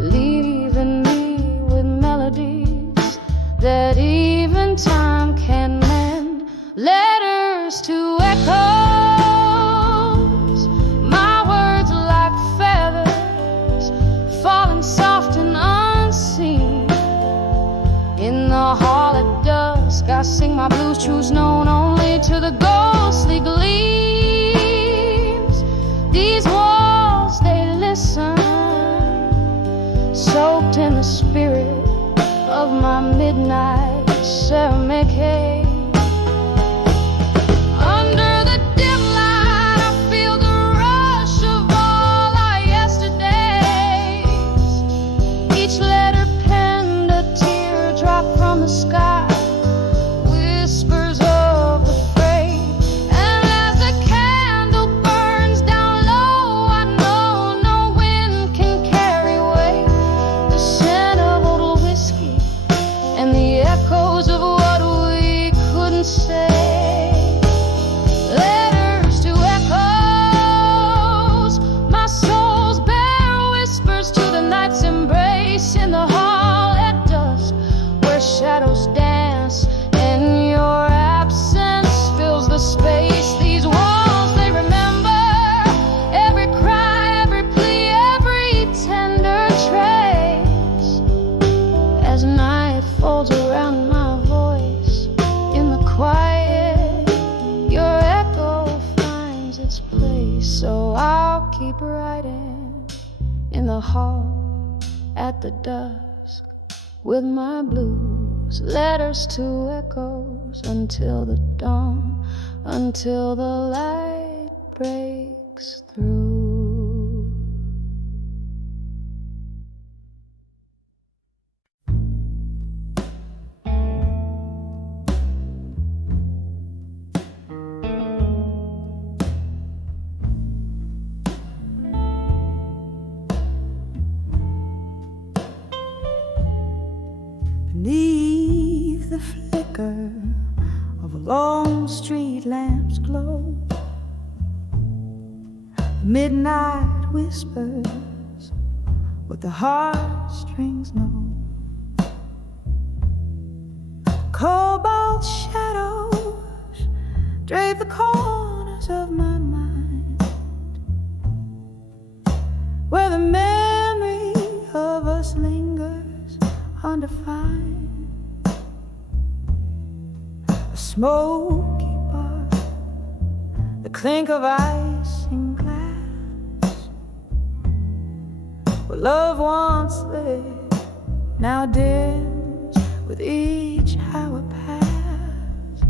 leaving me with melodies that even time can mend. Letters to echoes, my words like feathers falling soft and unseen. In the hall at dusk I sing my blues, truths known only to the ghostly gleams. These walls, they listen, soaked in the spirit of my midnight serenade. Under the dim light I feel the rush of all our yesterdays. Each letter penned a teardrop from the sky, whispers of the fray. And as the candle burns down low, I know no wind can carry away the scent of old whiskey and the echoes of what we couldn't say. Letters to echoes, my soul's bare whispers to the night's embrace. In the hall at dusk where shadows dance and your absence fills the space. These walls, they remember every cry, every plea, every tender trace. As night folds around my voice in the quiet, your echo finds its place. So I'll keep writing in the hall at the dusk with my blues, letters to echoes until the dawn, until the light breaks through. Beneath the flicker of a lone street lamp's glow, midnight whispers what the heartstrings know. Cobalt shadows drape the corners of my mind, where the memory of us lingers undefined. A smoky bar, the clink of ice in glass, where love once lived now dims with each hour past.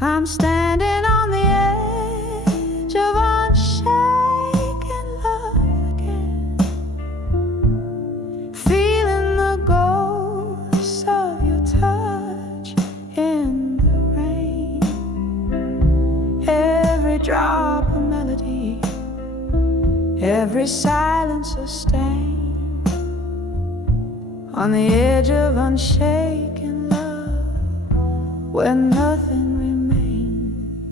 I'm standing on the edge of unshaken love again, feeling the ghost of your touch every silence a stain on the edge of unshaken love, where nothing remained.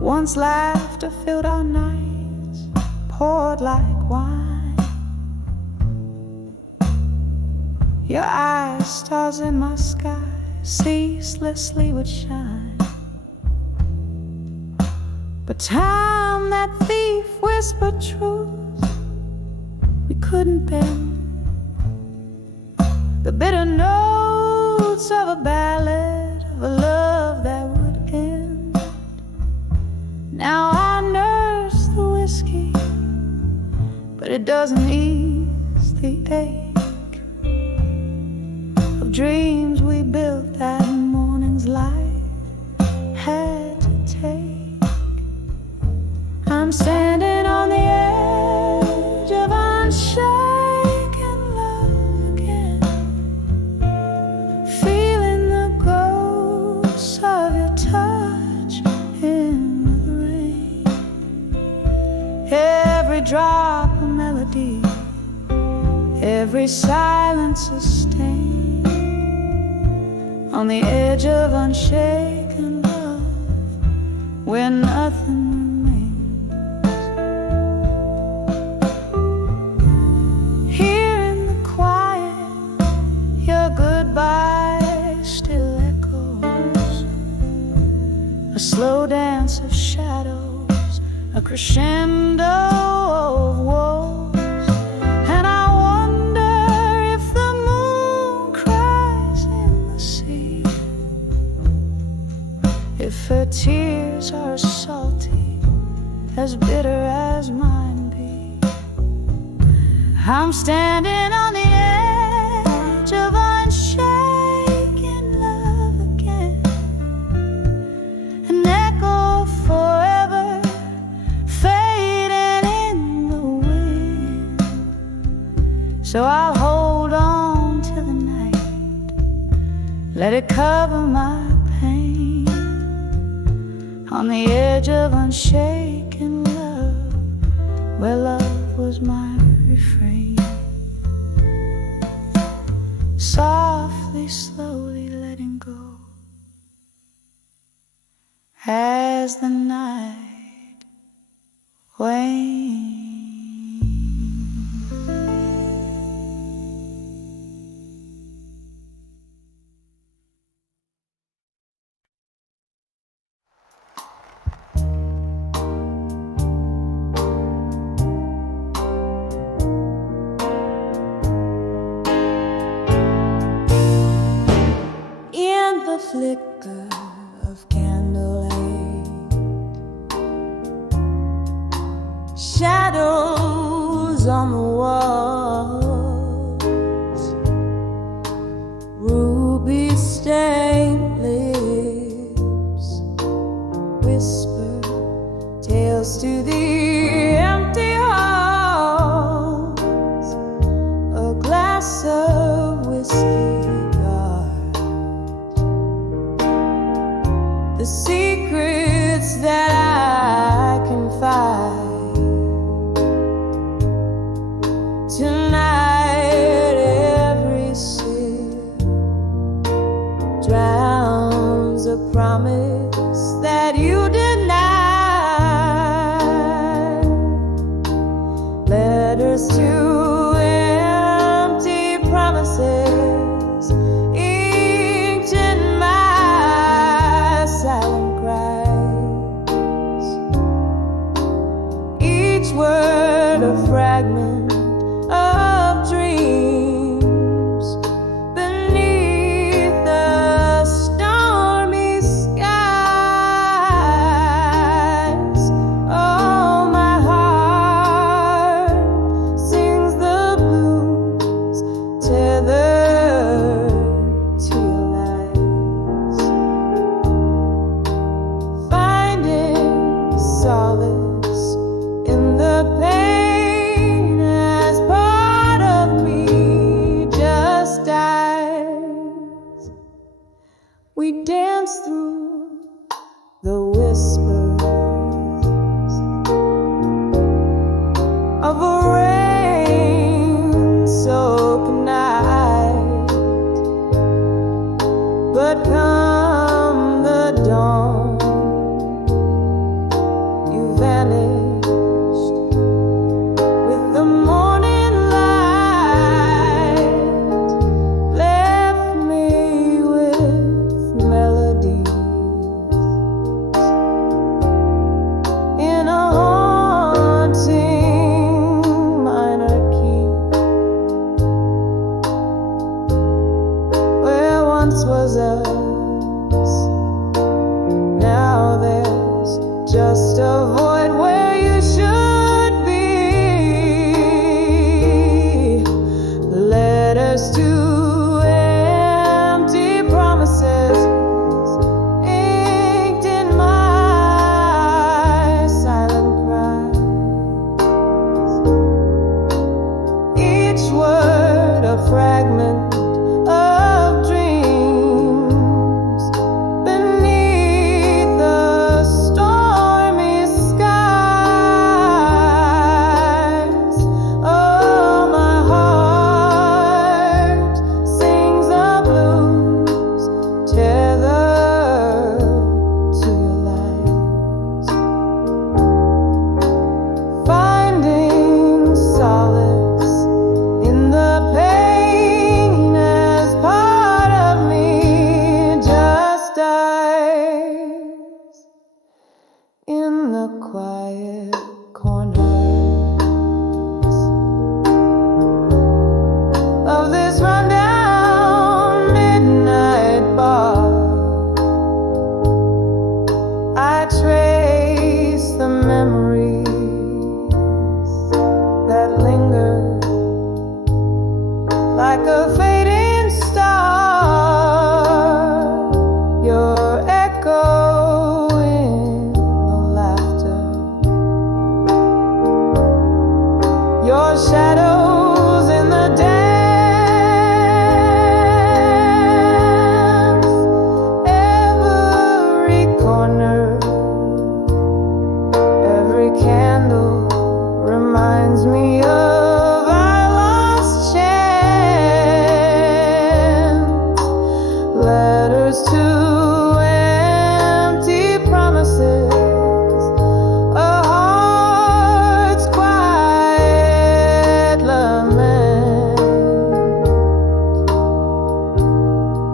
Once laughter filled our nights, poured like wine. Your eyes, stars in my sky, ceaselessly would shine. But time, that thief, whispered truth we couldn't bend. The bitter notes of a ballad, of a love that would end. Now I nurse the whiskey, but it doesn't ease the ache of dreams we built that morning's light had to take. I'm standing on the edge of unshaken love again, feeling the ghosts of your touch in the rain. Every drop a melody, every silence a stain on the edge of unshaken love, where nothing still echoes, a slow dance of shadows, a crescendo of woes. And I wonder if the moon cries in the sea, if her tears are as salty, as bitter as mine be. I'm standing on the edge of unshaken love again, an echo forever fading in the wind. So I'll hold on till the night, let it cover my pain, on the edge of unshaken love, where love was my refrain. Softly, slowly letting go as the night wanes. Flicker of candlelight, shadows on the walls, ruby stained lips whisper tales to the empty halls, a glass of whiskey, the secrets that I confide. Tonight every sip drowns a promise that you denied. Letters to empty promises, inked in my silent cries, each word a fragment of dreams beneath the stormy skies. Oh, my heart sings shadows in the dance. Every corner, every candle reminds me of our lost chance. Letters to empty promises, a heart's quiet lament.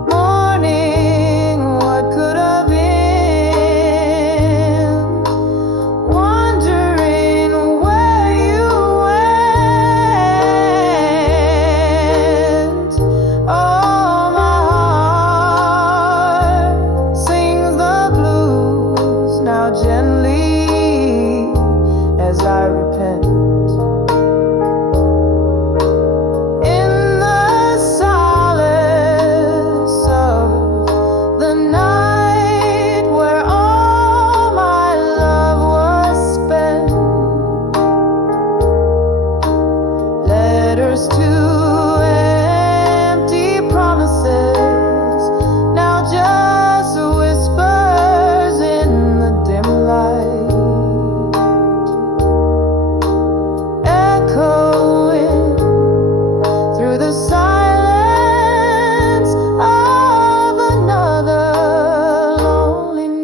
Morning, what could have been? Wondering where you went. Oh, my heart sings the blues now gently as I repent. In the solace of the night where all my love was spent, letters to empty promises, now just whispers in the dim light, echoing through the silence of another lonely night.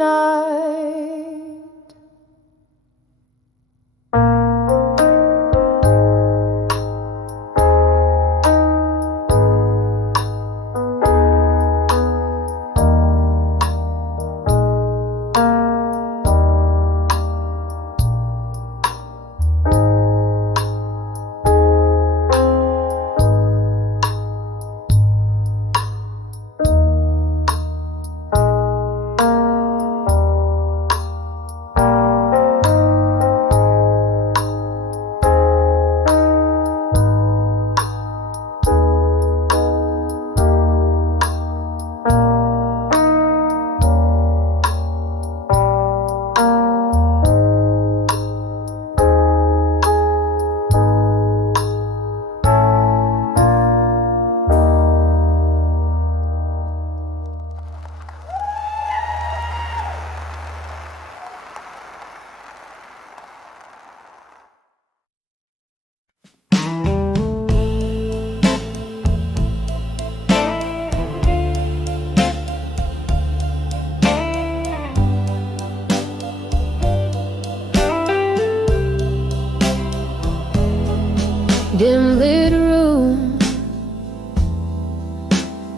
Dim lit room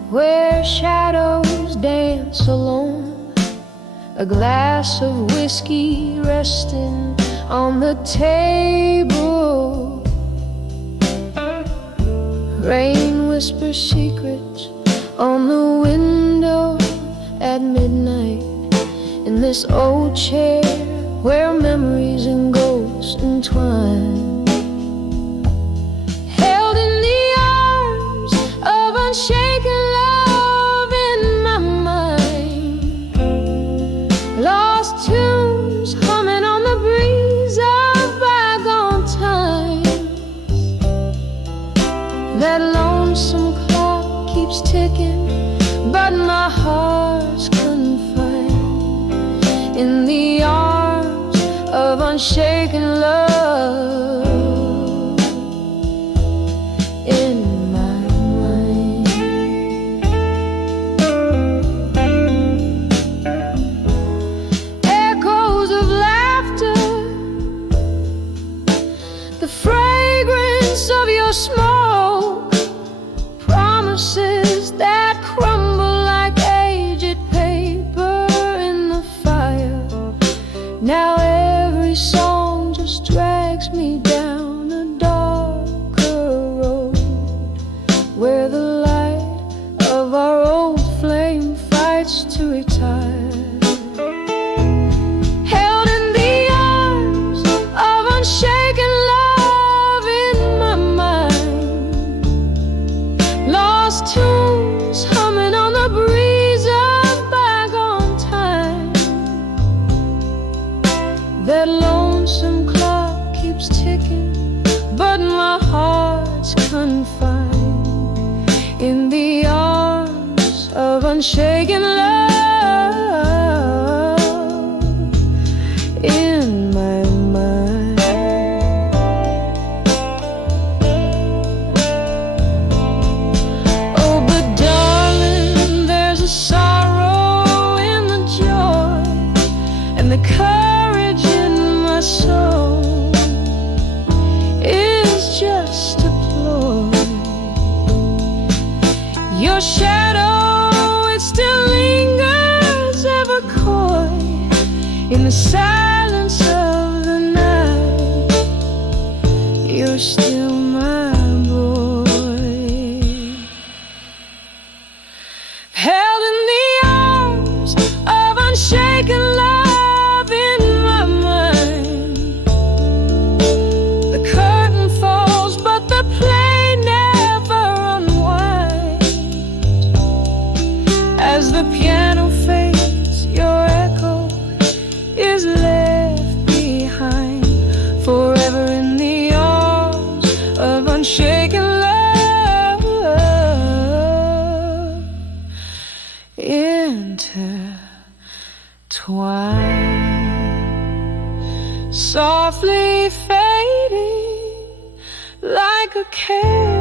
where shadows dance alone, a glass of whiskey resting on the table. Rain whispers secrets on the window at midnight, in this old chair where memories and ghosts entwine. Shaken love in my mind, lost tunes humming on the breeze of bygone time. That lonesome clock keeps ticking, but my heart's confined in the arms of unshaken love. Smoke, promises that crumble like aged paper in the fire. Now every song just drags me down a darker road, where the light of our old flame fights to retire. Held in the arms of unshaken love in my mind, lost to unshaken love in my mind. Oh, but darling, there's a sorrow in the joy and the courage in my soul is just a ploy. Your shadow, it still lingers ever coy in the silence of the night. You're still my boy, held in the arms of unshaken love in my mind. The curtain falls, but the play never unwinds. As the piano fades, your echo is left behind, forever in the arms of unshaken love, intertwined, softly fading like a candle